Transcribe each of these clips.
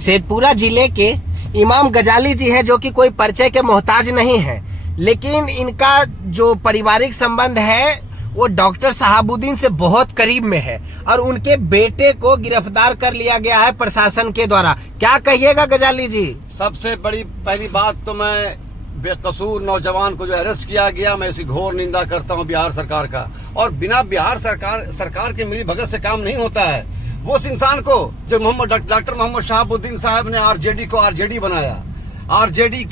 शेखपुरा जिले के इमाम गजाली जी हैं, जो कि कोई परिचय के मोहताज नहीं है, लेकिन इनका जो पारिवारिक संबंध है वो डॉक्टर शहाबुद्दीन से बहुत करीब में है और उनके बेटे को गिरफ्तार कर लिया गया है प्रशासन के द्वारा। क्या कहिएगा गजाली जी? सबसे बड़ी पहली बात तो मैं बेकसूर नौजवान को जो अरेस्ट किया गया, मैं इसकी घोर निंदा करता हूं बिहार सरकार का। और बिना बिहार सरकार के मिली भगत से काम नहीं होता है। वो उस इंसान को जो डॉक्टर मोहम्मद शहाबुद्दीन साहब ने आरजेडी को आरजेडी बनाया, आरजेडी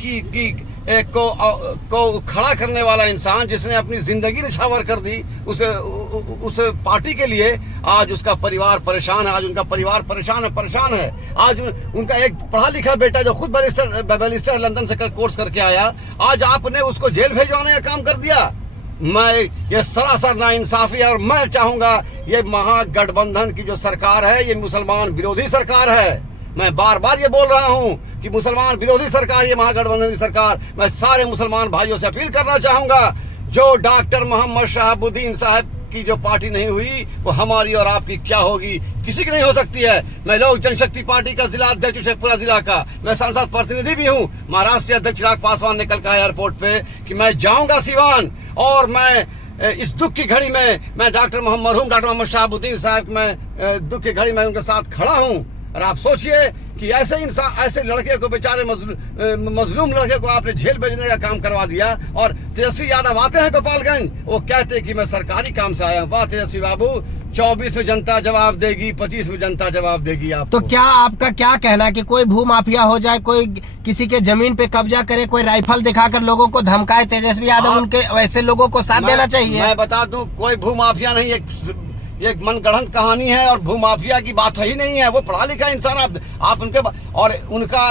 को खड़ा करने वाला इंसान जिसने अपनी जिंदगी निछावर कर दी उस पार्टी के लिए, आज उसका परिवार परेशान है। आज उनका परिवार परेशान है। आज उनका एक पढ़ा लिखा बेटा जो खुद बैरिस्टर लंदन से कोर्स करके आया, आज आपने उसको जेल भेजवाने का काम कर दिया। मैं ये सरासर नाइंसाफी है और मैं चाहूंगा ये महागठबंधन की जो सरकार है ये मुसलमान विरोधी सरकार है। मैं बार बार ये बोल रहा हूं कि मुसलमान विरोधी सरकार ये महागठबंधन की सरकार। मैं सारे मुसलमान भाइयों से अपील करना चाहूंगा, जो डॉक्टर मोहम्मद शहाबुद्दीन साहब की जो पार्टी नहीं हुई वो हमारी और आपकी क्या होगी, किसी की नहीं हो सकती है। मैं लोक जनशक्ति पार्टी का जिला अध्यक्ष शेखपुरा जिला का, मैं सांसद प्रतिनिधि भी हूँ। महाराष्ट्र अध्यक्ष चिराग पासवान ने कल कहा एयरपोर्ट पे कि मैं जाऊंगा सिवान, और मैं इस दुख की घड़ी में मैं डॉक्टर मोहम्मद शहाबुद्दीन साहब मैं दुख की घड़ी में उनके साथ खड़ा हूँ। और आप सोचिए कि ऐसे इंसान, ऐसे लड़के को, बेचारे मजलूम लड़के को आपने जेल भेजने का काम करवा दिया। और तेजस्वी यादव आते हैं गोपालगंज, वो कहते कि मैं सरकारी काम से आया हूँ। वाह तेजस्वी बाबू, 24 में जनता जवाब देगी, 25 में जनता जवाब देगी आपको। तो क्या आपका क्या कहना कि कोई भू माफिया हो जाए, कोई किसी के जमीन पे कब्जा करे, कोई राइफल दिखाकर लोगों को धमकाए, तेजस्वी यादव उनके वैसे लोगों को साथ देना चाहिए? मैं बता दूं, कोई भू माफिया नहीं, एक मनगढ़ंत कहानी है और भूमाफिया की बात ही नहीं है। वो पढ़ा लिखा इंसान, आप उनके और उनका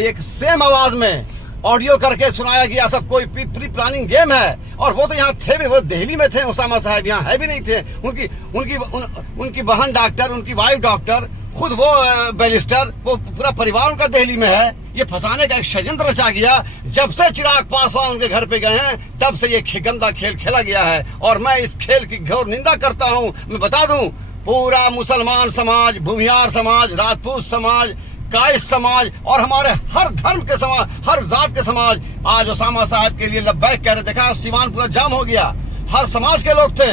एक सेम आवाज में ऑडियो करके सुनाया गया सब कोई प्री प्लानिंग गेम है। और वो तो यहाँ थे भी, वो दिल्ली में थे, उसामा साहब यहाँ है भी नहीं थे। उनकी बहन डॉक्टर, उनकी वाइफ डॉक्टर, खुद वो बैरिस्टर, वो पूरा परिवार उनका दिल्ली में है। ये फंसाने का एक षड्यंत्र रचा गया। जब से चिराग पासवान उनके घर पे गए हैं तब से ये गंदा खेल खेला गया है और मैं इस खेल की घोर निंदा करता हूँ। मैं बता दूं, पूरा मुसलमान समाज, भूमिहार समाज, राजपूत समाज, कायस समाज और हमारे हर धर्म के समाज, हर जात के समाज आज उसामा साहब के लिए लब्बैक कह रहे। देखा, सिवान पूरा जाम हो गया। हर समाज के लोग थे।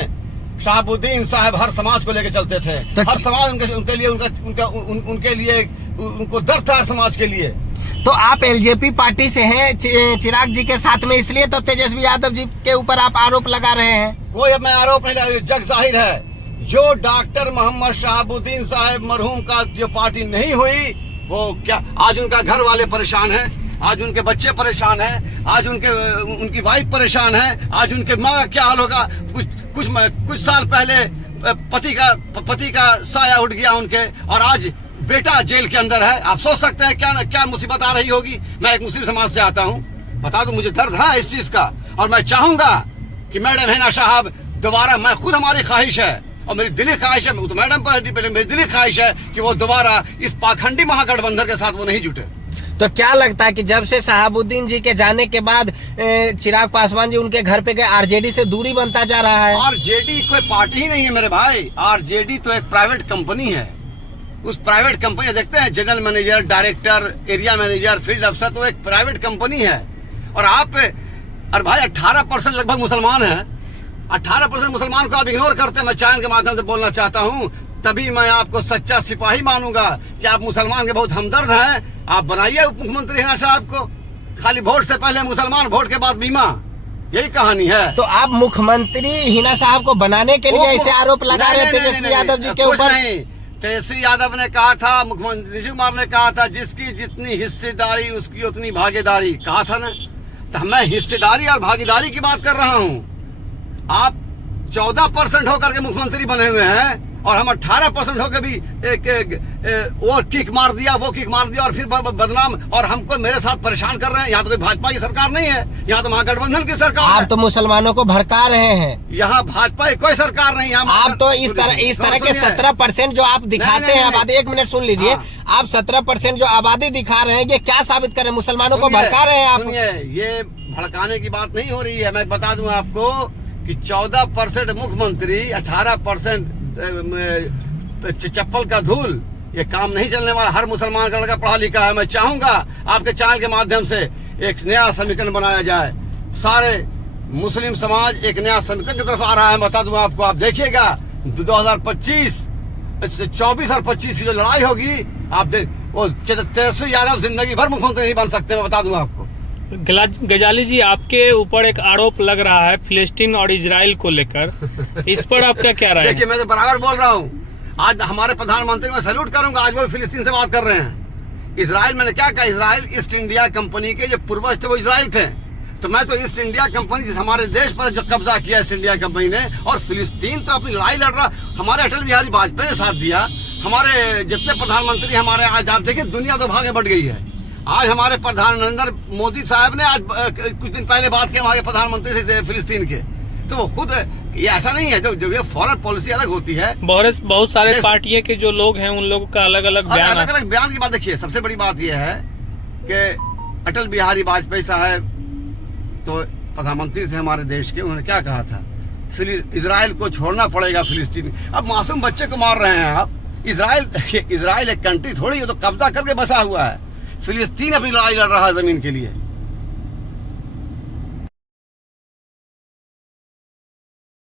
शहाबुद्दीन साहब हर समाज को लेकर चलते थे। हर समाज उनके लिए उनको दर्द था, हर समाज के लिए। तो आप एलजेपी पार्टी से हैं, चिराग जी के साथ में, इसलिए तो तेजस्वी यादव जी के ऊपर आप आरोप लगा रहे हैं? कोई मैं आरोप नहीं लगा, जग जाहिर है। जो डॉक्टर मोहम्मद शहाबुद्दीन साहब मरहूम का जो पार्टी नहीं हुई, वो क्या आज उनका घर वाले परेशान हैं, आज उनके बच्चे परेशान हैं, आज उनकी वाइफ परेशान है, आज उनके माँ का क्या हाल होगा। कुछ साल पहले पति का साया उठ गया उनके, और आज बेटा जेल के अंदर है। आप सोच सकते हैं क्या मुसीबत आ रही होगी। मैं एक मुस्लिम समाज से आता हूँ, बता दूं मुझे दर्द है इस चीज का। और मैं चाहूंगा कि मैडम हिना साहब दोबारा, मैं खुद, हमारी ख्वाहिश है और मेरी दिली ख्वाहिश है, तो मैडम पर मेरी दिली ख्वाहिश है कि वो दोबारा इस पाखंडी महागठबंधन के साथ वो नहीं जुटे। तो क्या लगता है कि जब से शहाबुद्दीन जी के जाने के बाद चिराग पासवान जी उनके घर पे गए, आरजेडी से दूरी बनता जा रहा है? आरजेडी कोई पार्टी ही नहीं है मेरे भाई। आरजेडी तो एक प्राइवेट कंपनी है। उस प्राइवेट कंपनी देखते हैं, general manager, director, area manager, field अफसर, तो एक प्राइवेट कंपनी है। और आप, अरे भाई 18% लगभग मुसलमान हैं। 18% मुसलमान को आप इग्नोर करते हैं। मैं चैनल के माध्यम से बोलना चाहता हूँ, तभी मैं आपको सच्चा सिपाही मानूंगा कि आप मुसलमान के बहुत हमदर्द हैं। आप बनाइए मुख्यमंत्री हिना साहब को, खाली वोट से पहले मुसलमान, वोट के बाद बीमा, यही कहानी है। तो आप मुख्यमंत्री हिना साहब को बनाने के लिए ऐसे आरोप लगा रहे थे तेजस्वी यादव जी के ऊपर? नहीं, तेजस्वी यादव ने कहा था, मुख्यमंत्री नीतीश कुमार ने कहा था, जिसकी जितनी हिस्सेदारी उसकी उतनी भागीदारी, कहा था ना। तो मैं हिस्सेदारी और भागीदारी की बात कर रहा हूँ। आप 14% होकर के मुख्यमंत्री बने हुए हैं और हम 18% होकर भी वो किक मार दिया, वो किक मार दिया और फिर बदनाम, और हमको मेरे साथ परेशान कर रहे हैं। यहाँ तो कोई भाजपा की सरकार नहीं है, यहाँ तो महागठबंधन की सरकार है। आप तो मुसलमानों को भड़का रहे हैं। यहाँ भाजपा की कोई सरकार नहीं है। आप तो इस तरह के 17% जो आप दिखाते हैं आबादी, 1 मिनट सुन लीजिए, आप 17% जो आबादी दिखा रहे हैं, ये क्या साबित कर रहे हैं? मुसलमानों को भड़का रहे हैं आप? ये भड़काने की बात नहीं हो रही है। मैं बता दूं आपको कि 14% मुख्यमंत्री, 18% चप्पल का धूल, ये काम नहीं चलने वाला। हर मुसलमान का लड़का पढ़ा लिखा है। मैं चाहूंगा आपके चैनल के माध्यम से एक नया समीकरण बनाया जाए। सारे मुस्लिम समाज एक नया समीकरण की तरफ आ रहा है। बता दूं आपको, आप देखिएगा 2025, 24 और 25 की जो लड़ाई होगी, आप वो तेजस्वी यादव जिंदगी भर मुख्यमंत्री नहीं बन सकते। मैं बता दूं आपको। गजाली जी, आपके ऊपर एक आरोप लग रहा है फिलिस्तीन और इजराइल को लेकर, इस पर आपका क्या राय है? देखिए, मैं तो बराबर बोल रहा हूँ। आज हमारे प्रधानमंत्री मैं सैल्यूट करूंगा, आज वो फिलिस्तीन से बात कर रहे हैं। इजराइल, मैंने क्या कहा, इजराइल ईस्ट इंडिया कंपनी के जो पूर्वज थे वो इजराइल थे। तो मैं तो ईस्ट इंडिया कंपनी जिस हमारे देश पर जो कब्जा किया ईस्ट इंडिया कंपनी ने, और फिलिस्तीन तो अपनी लड़ाई लड़ रहा। हमारे अटल बिहारी वाजपेयी ने साथ दिया। हमारे जितने प्रधानमंत्री हमारे, आज आप देखिए दुनिया दो भागे बढ़ गई है। आज हमारे प्रधान नरेंद्र मोदी साहब ने आज कुछ दिन पहले बात की हमारे प्रधानमंत्री से फिलिस्तीन के। तो वो खुद, ये ऐसा नहीं है, जो ये फॉरेन पॉलिसी अलग होती है। बहुत सारे पार्टियों के जो लोग हैं उन लोगों का अलग अलग बयान की बात देखिए। सबसे बड़ी बात यह है कि अटल बिहारी वाजपेयी साहब तो प्रधानमंत्री थे हमारे देश के। उन्होंने क्या कहा था, इजराइल को छोड़ना पड़ेगा फिलिस्तीन। अब मासूम बच्चे को मार रहे हैं आप। इजराइल एक कंट्री थोड़ी है, तो कब्जा करके बसा हुआ है। फिलिस्तीन अपनी लड़ाई लड़ रहा है जमीन के लिए।